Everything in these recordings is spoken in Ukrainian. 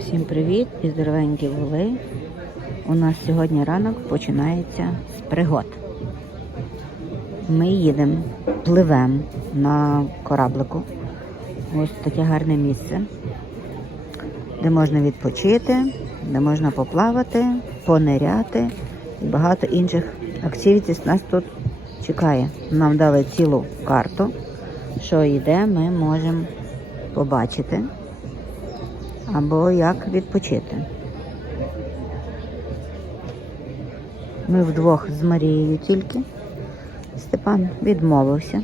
Всім привіт і здоровенькі були. У нас сьогодні ранок починається з пригод. Ми їдемо, пливемо на кораблику. Ось таке гарне місце, де можна відпочити, де можна поплавати, пониряти і багато інших активітіс нас тут чекає. Нам дали цілу карту, що йде, ми можемо побачити або як відпочити. Ми вдвох з Марією тільки. Степан відмовився.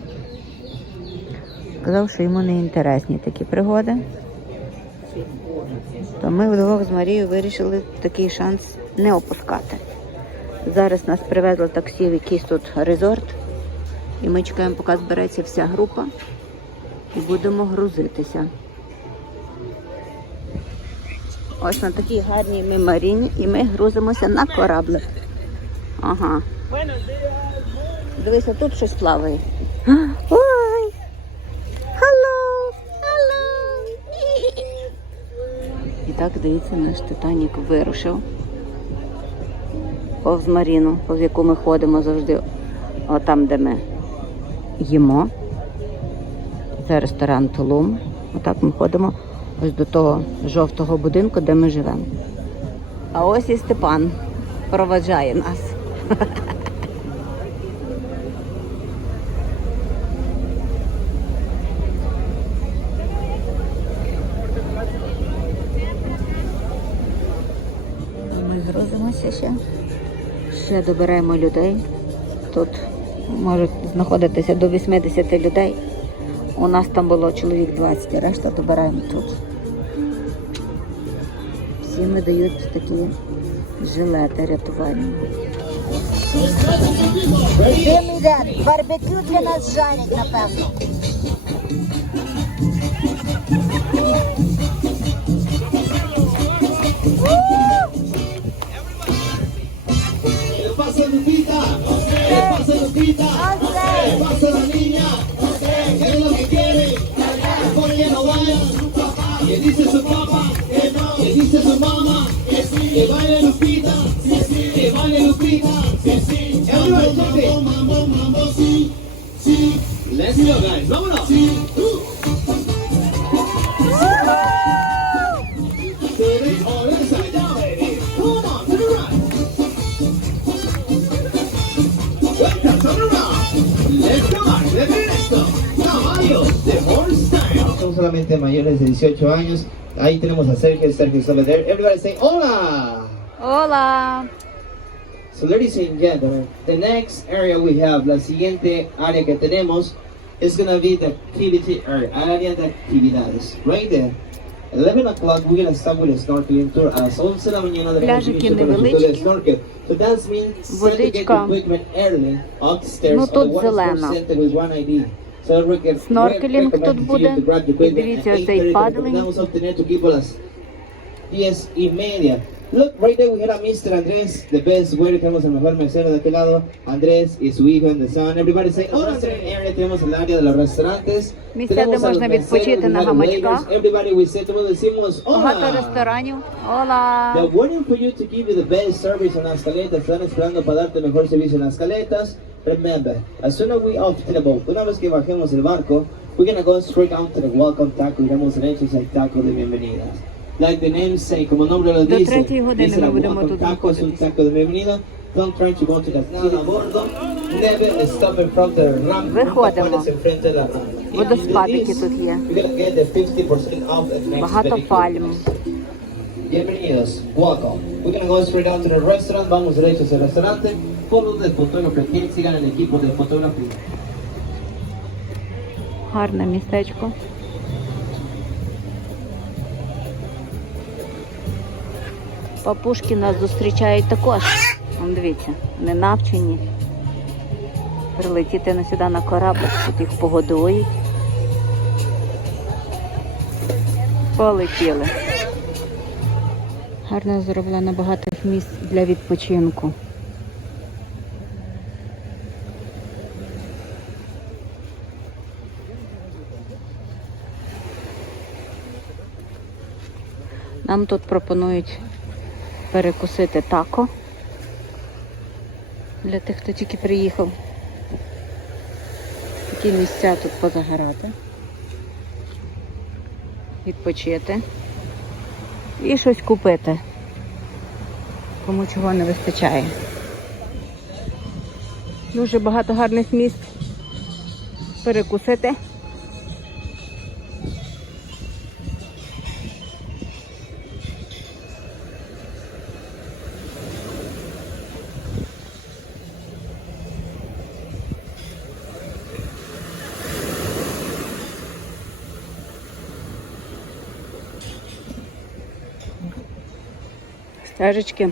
Сказав, що йому не інтересні такі пригоди. То ми вдвох з Марією вирішили такий шанс не опускати. Зараз нас привезло таксі в якийсь тут резорт. І ми чекаємо, поки збереться вся група. І будемо грузитися. Ось на такій гарній ми маріні, і ми грузимося на кораблик. Ага. Дивися, тут щось плаває. Ой! Hello! Hello! І так, дивіться, наш Титанік вирушив повз Маріну, повз яку ми ходимо завжди, отам, де ми їмо. Це ресторан Тулум. Отак ми ходимо ось до того жовтого будинку, де ми живемо. А ось і Степан проведжає нас. Ми грузимося ще. Ще добираємо людей. Тут можуть знаходитися до 80 людей. У нас там було чоловік 20, решта добираємо тут. Всім видають такі жилети рятувальні. Дим іде, барбекю для нас жарять, напевно. Pasa, Lupita? Pasa, Lupita? Pasa, la niña? dice tu mamá que sí, que vale Lupita, sí, sí, que vale Lupita, sí, sí, mambo, mambo, mambo, mambo, sí, sí. Let's go guys, vámonos. Sí, Son solamente mayores de 18 años Ahí tenemos a Sergio, Sergio is over there. Everybody say hola. Ола! So ladies and gentlemen, the next area we have, la siguiente área que tenemos, is gonna be the activity or área de actividades. Right there. 11 o'clock, we're gonna start with a snorkeling tour. A las 11 de la mañana tenemos Пляжики inicio con el невеличкі. tour de snorkel. So that means send to get Водичка. equipment early upstairs Ну, on the тут water sports зелено. center with one ID. So we can- Сноркелінг recommend тут to you буде. to grab the І equipment дивіться, at цей 8:30. падлинг. Recomendamos obtener tu equipo a las 10 y media. Look, right there we had a Mr. Andrés, the best waiter. Tenemos el mejor mesero de aquel lado. Andrés y su hijo and the son. Everybody say, oh, restaurant area. Tenemos el área de los restaurantes. Місця, Tenemos де a los можна meseros, відпочити we на have the гамачках. waiters. Everybody we say, todos decimos, Багато hola. ресторанів. They're Ола! waiting for you to give you the best service on las caletas. Están esperando para darte el mejor servicio en las caletas. Remember, as soon as we off the boat, una vez que bajemos el barco, we're gonna go straight down to the welcome taco. Iremos derechos al taco de bienvenidas. Like the name say, como el nombre lo До dice, третьої години dice ми la будемо welcome тут taco es un знаходитись. taco de bienvenida. Don't try to go to the nada a bordo. Never stop in front of the ramp. Nunca Виходимо. pares enfrente de la rampa. If you do Водоспадики this, тут є. You're gonna get the 50% off at next Багато pedicure. пальм. Bienvenidos, welcome. We're gonna go straight down to the restaurant. Vamos derechos al restaurante. Follow the photographer. Quieren sigan el equipo de fotografía. Гарне містечко. Папушки нас зустрічають також. Вон дивіться, не навчені. Прилетіти на сюди на кораблик, тут їх погодують. Полетіли. Гарно зроблено багато місць для відпочинку. Нам тут пропонують перекусити тако для тих, хто тільки приїхав. Такі місця тут позагорати, відпочити і щось купити, кому чого не вистачає. Дуже багато гарних місць перекусити. Стежечки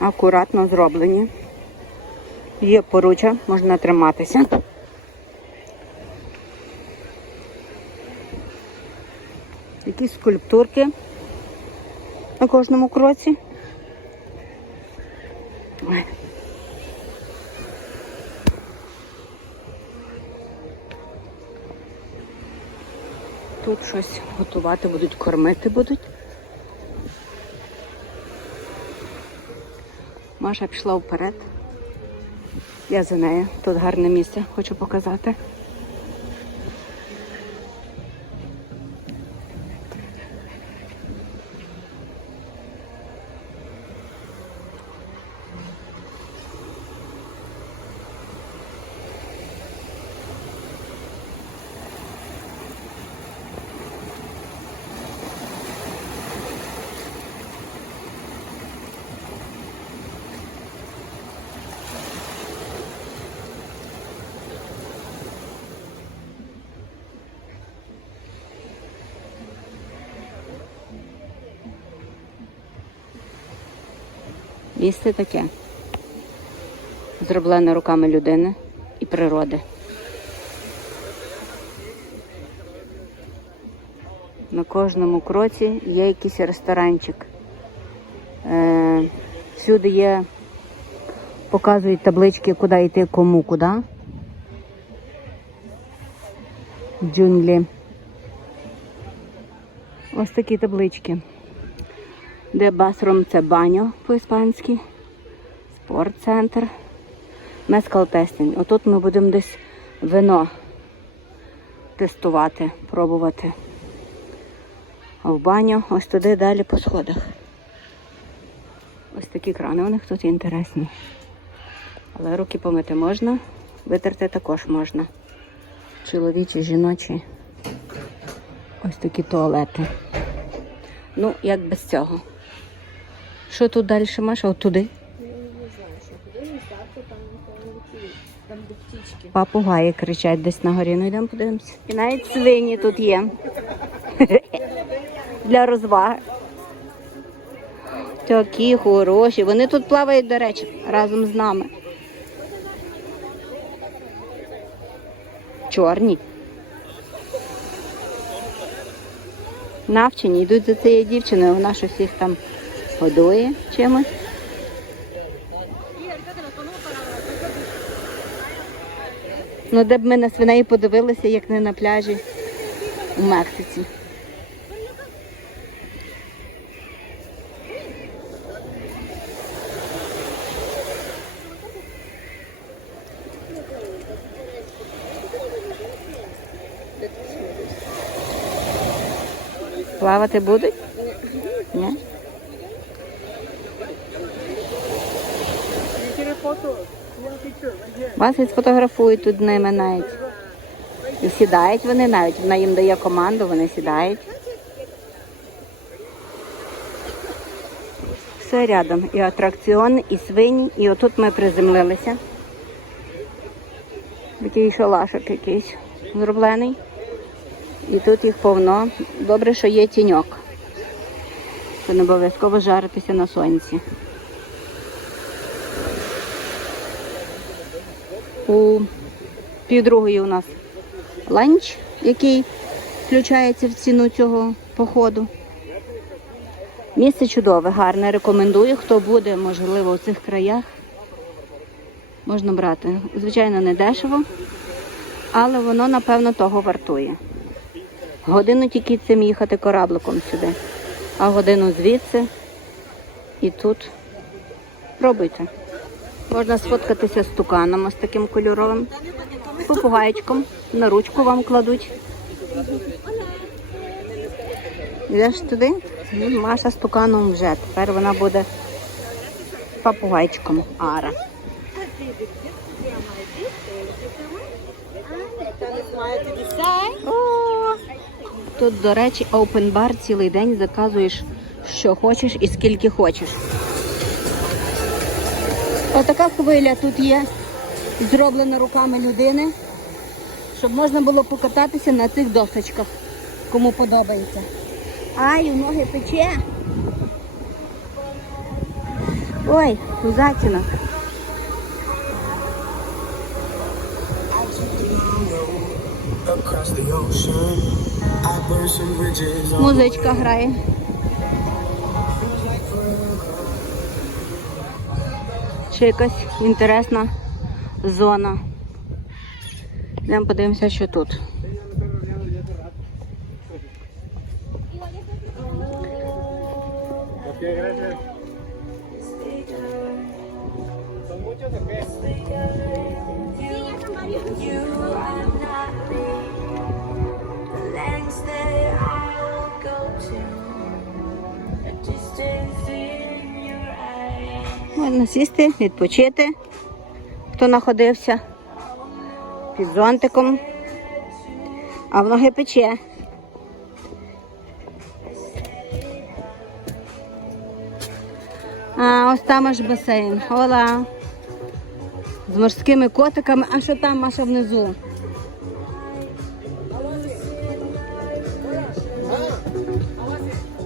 акуратно зроблені. Є поруча, можна триматися. Якісь скульптурки на кожному кроці. Тут щось готувати будуть, кормити будуть. Маша пішла вперед. Я за нею. Тут гарне місце, хочу показати. Місце таке. Зроблене руками людини і природи. На кожному кроці є якийсь ресторанчик. Е, всюди є, показують таблички, куди йти, кому куди. Джунглі. Ось такі таблички. Де басром це баньо по-іспанськи, спортцентр, мескал тестінг. Отут ми будемо десь вино тестувати, пробувати. А в баню ось туди далі по сходах. Ось такі крани у них тут інтересні. Але руки помити можна, витерти також можна. Чоловічі, жіночі. Ось такі туалети. Ну, як без цього. Що тут далі, Маша? От туди? Папугаї кричать десь на горі. Ну йдемо подивимося. І навіть свині тут є. Для розваги. Такі хороші. Вони тут плавають, до речі, разом з нами. Чорні. Навчені, йдуть за цією дівчиною, вона щось їх там годує чимось. Ну, де б ми на свиней подивилися, як не на пляжі у Мексиці. Плавати будуть? Ні? Вас і сфотографують тут ними навіть. І сідають вони навіть. Вона їм дає команду, вони сідають. Все рядом. І атракціон, і свині, і отут ми приземлилися. Такий шалашик якийсь зроблений. І тут їх повно. Добре, що є тіньок. Це не обов'язково жаритися на сонці. У півдругої у нас ланч, який включається в ціну цього походу. Місце чудове, гарне. Рекомендую. Хто буде, можливо, у цих краях, можна брати. Звичайно, не дешево, але воно, напевно, того вартує. Годину тільки цим їхати корабликом сюди. а годину звідси і тут. Пробуйте. Можна сфоткатися з туканом ось таким кольоровим, попугайчиком, на ручку вам кладуть. Йдеш туди? Ну, Маша з туканом вже. Тепер вона буде попугайчиком Ара. О, Тут, до речі, open бар цілий день заказуєш, що хочеш і скільки хочеш. Отака хвиля тут є, зроблена руками людини, щоб можна було покататися на цих досочках, кому подобається. Ай, у ноги пече. Ой, кузатінок. Across the Ще якась інтересна зона. Йдемо подивимося, що тут. Можна сісти, відпочити, хто знаходився під зонтиком, а в ноги пече. А ось там аж басейн. Ола. З морськими котиками, а що там Маша внизу?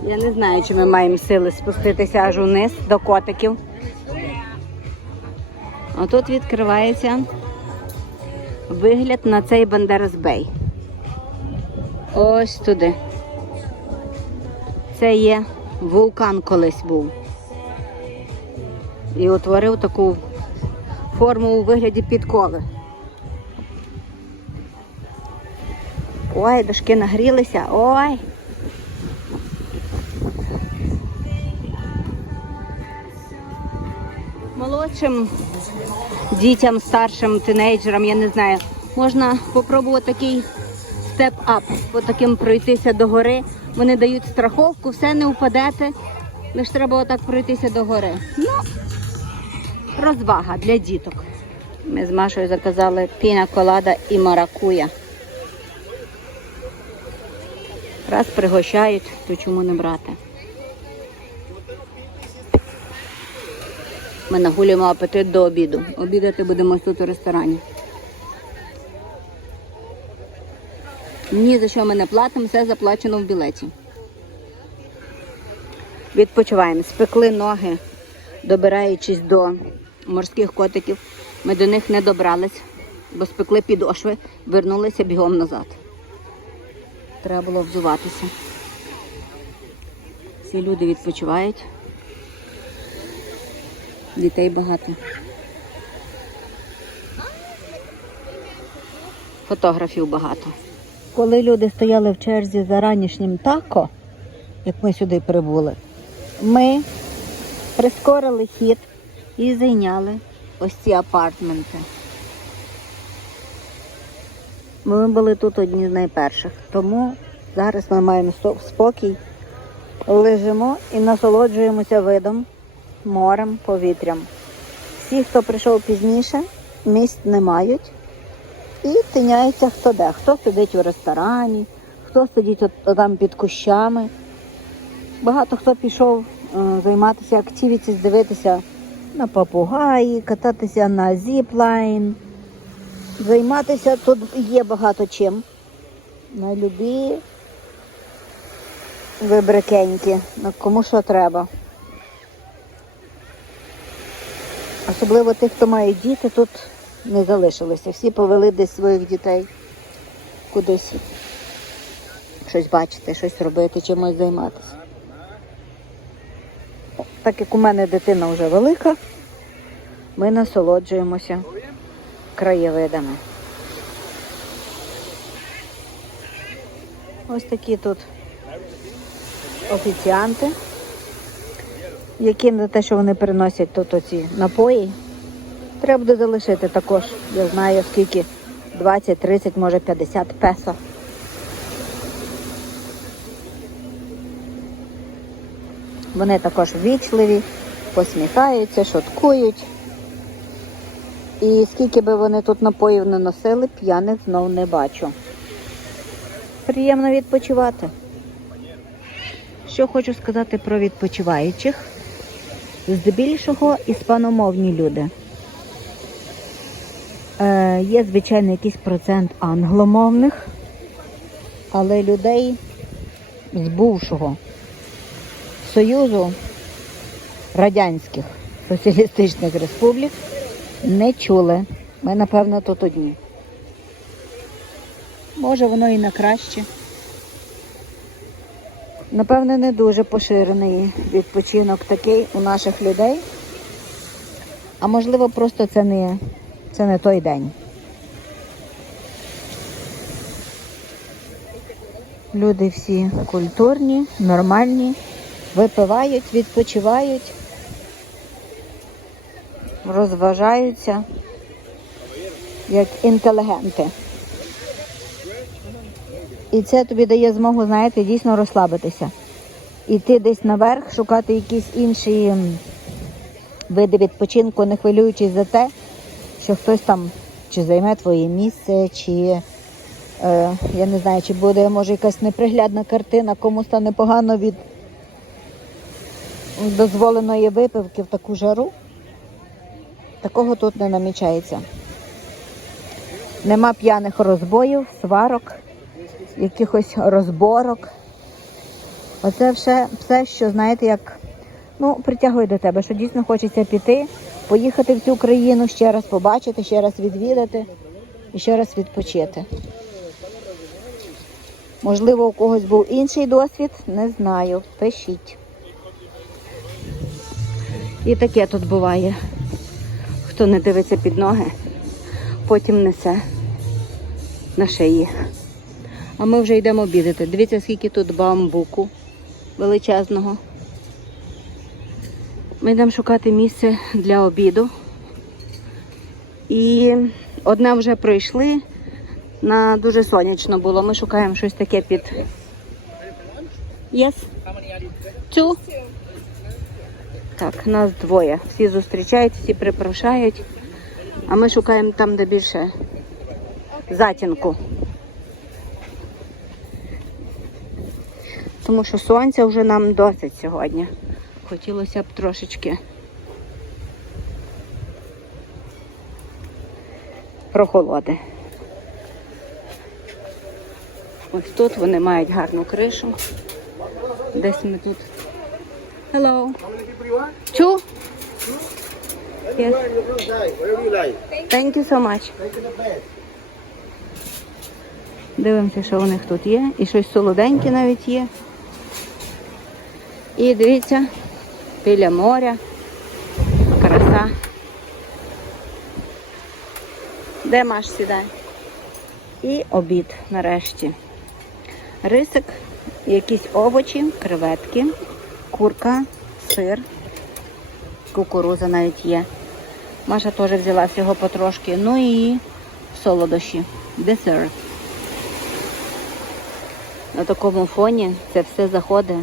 Я не знаю, чи ми маємо сили спуститися аж униз до котиків. А тут відкривається вигляд на цей Бандерас Бей. Ось туди. Це є вулкан колись був. І утворив таку форму у вигляді підкови. Ой, дошки нагрілися. Ой. Молодшим дітям, старшим, тинейджерам, я не знаю, можна спробувати такий степ-ап, по таким пройтися до гори. Вони дають страховку, все не впадете. Лише треба отак пройтися до гори. Ну, розвага для діток. Ми з Машою заказали піна колада і маракуя. Раз пригощають, то чому не брати? Ми нагулюємо апетит до обіду. Обідати будемо тут у ресторані. Ні за що ми не платимо, все заплачено в білеті. Відпочиваємо. Спекли ноги, добираючись до морських котиків. Ми до них не добрались, бо спекли підошви, вернулися бігом назад. Треба було взуватися. Всі люди відпочивають. Дітей багато. Фотографів багато. Коли люди стояли в черзі за ранішнім тако, як ми сюди прибули, ми прискорили хід і зайняли ось ці апартменти. Ми були тут одні з найперших, тому зараз ми маємо спокій, лежимо і насолоджуємося видом, морем, повітрям. Всі, хто прийшов пізніше, місць не мають і тиняється хто де. Хто сидить у ресторані, хто сидить от, от там під кущами. Багато хто пішов е, займатися активітіс, дивитися на попугаї, кататися на зіплайн. Займатися тут є багато чим. На любі вибрикеньки, на кому що треба. Особливо тих, хто має діти, тут не залишилося. Всі повели десь своїх дітей кудись щось бачити, щось робити, чимось займатися. Так як у мене дитина вже велика, ми насолоджуємося краєвидами. Ось такі тут офіціанти, яким за те, що вони приносять тут оці напої, треба буде залишити також. Я знаю скільки 20, 30, може 50 песо. Вони також ввічливі, посміхаються, шуткують. І скільки би вони тут напоїв не носили, п'яних знов не бачу. Приємно відпочивати. Що хочу сказати про відпочиваючих? Здебільшого іспаномовні люди. Е, є, звичайно, якийсь процент англомовних, але людей з бувшого Союзу Радянських Соціалістичних Республік не чули. Ми, напевно, тут одні. Може, воно і на краще. Напевне, не дуже поширений відпочинок такий у наших людей. А можливо, просто це не, це не той день. Люди всі культурні, нормальні, випивають, відпочивають, розважаються як інтелігенти. І це тобі дає змогу, знаєте, дійсно розслабитися. Іти десь наверх, шукати якісь інші види відпочинку, не хвилюючись за те, що хтось там чи займе твоє місце, чи е, я не знаю, чи буде може якась неприглядна картина, кому стане погано від дозволеної випивки в таку жару. Такого тут не намічається. Нема п'яних розбоїв, сварок, якихось розборок. Оце все, все, що, знаєте, як ну, притягує до тебе, що дійсно хочеться піти, поїхати в цю країну, ще раз побачити, ще раз відвідати і ще раз відпочити. Можливо, у когось був інший досвід, не знаю. Пишіть. І таке тут буває. Хто не дивиться під ноги, потім несе на шиї. А ми вже йдемо обідати. Дивіться, скільки тут бамбуку величезного. Ми йдемо шукати місце для обіду. І одне вже пройшли. На дуже сонячно було. Ми шукаємо щось таке під. Yes? Two? Так, нас двоє. Всі зустрічають, всі припрошають. А ми шукаємо там, де більше затінку. Тому що сонця вже нам досить сьогодні. Хотілося б трошечки прохолоди. Ось тут вони мають гарну кришу. Десь ми тут. Hello. Two? Yes. Thank you so much. Дивимося, що у них тут є. І щось солоденьке навіть є. І дивіться, біля моря. Краса. Де Маш сідай? І обід нарешті. Рисик, якісь овочі, креветки, курка, сир, кукуруза навіть є. Маша теж взяла всього потрошки. Ну і солодощі. Десерт. На такому фоні це все заходить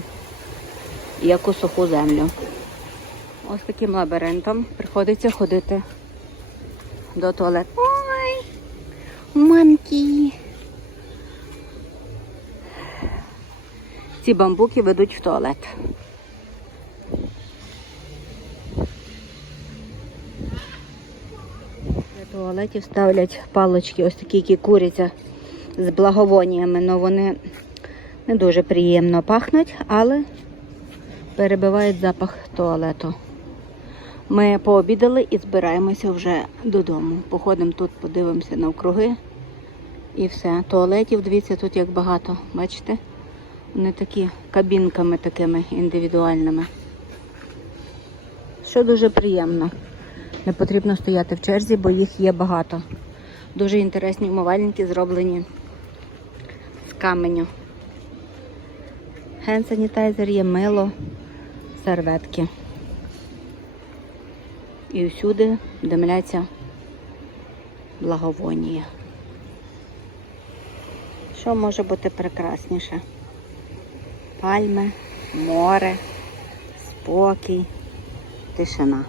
як у суху землю. Ось таким лабіринтом приходиться ходити до туалету. Ой, манкі. Ці бамбуки ведуть в туалет. Для туалетів ставлять палочки, ось такі, які куряться з благовоніями, але вони не дуже приємно пахнуть, але перебивають запах туалету. Ми пообідали і збираємося вже додому. Походимо тут, подивимося навкруги і все. Туалетів, дивіться, тут як багато. Бачите? Вони такі кабінками такими індивідуальними. Що дуже приємно. Не потрібно стояти в черзі, бо їх є багато. Дуже інтересні умивальники зроблені з каменю. Генд-санітайзер є мило, серветки. І усюди димляться благовонія. Що може бути прекрасніше? Пальми, море, спокій, тишина.